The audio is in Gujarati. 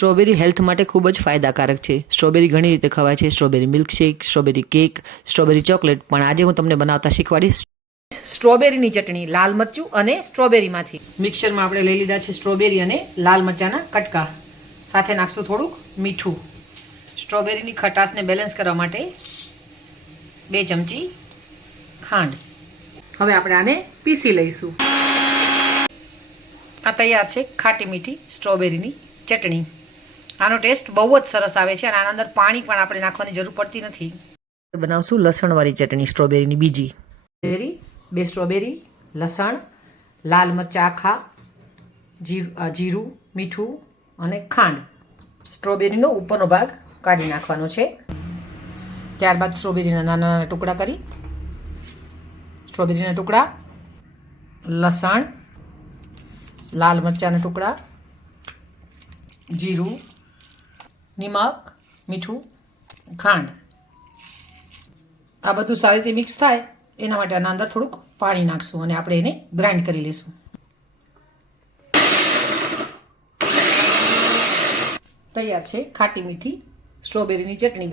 સ્ટ્રોબેરી હેલ્થ માટે ખૂબ જ ફાયદાકારક છે. સ્ટ્રોબેરી ઘણી રીતે ખવાય છે. Strawberry milkshake, strawberry cake, strawberry chocolate. પણ આજે હું તમને બનાવતા શીખવાડીશ સ્ટ્રોબેરીની ચટણી, લાલ મરચું અને સ્ટ્રોબેરીમાંથી. મિક્સરમાં આપણે લઈ લીધા છે સ્ટ્રોબેરી અને લાલ મરચાંના કટકા. સાથે નાખશું થોડુંક મીઠું. સ્ટ્રોબેરીની ખટાશને બેલેન્સ કરવા માટે 2 ચમચી ખાંડ. હવે આપણે આને પીસી લઈશું. આ તૈયાર છે ખાટી મીઠી સ્ટ્રોબેરીની ચટણી. આનો ટેસ્ટ બહુ જ સરસ આવે છે અને આના અંદર પાણી પણ આપણે નાખવાની જરૂર પડતી નથી. બનાવશું લસણવાળી ચટણી, સ્ટ્રોબેરીની બીજી. 2 સ્ટ્રોબેરી, લસણ, લાલ મરચાં આખા, જીરું, મીઠું અને ખાંડ. સ્ટ્રોબેરીનો ઉપરનો ભાગ કાઢી નાખવાનો છે. ત્યારબાદ સ્ટ્રોબેરીના નાના નાના ટુકડા કરી, સ્ટ્રોબેરીના ટુકડા, લસણ, લાલ મરચાંના ટુકડા, જીરું, નિમક, મીઠું, ખાંડ. આ બધું સારી રીતે મિક્સ થાય એના માટે આના અંદર થોડુંક પાણી નાખશું અને આપણે એને ગ્રાઇન્ડ કરી લઈશું. તૈયાર છે ખાટી મીઠી સ્ટ્રોબેરીની ચટણી.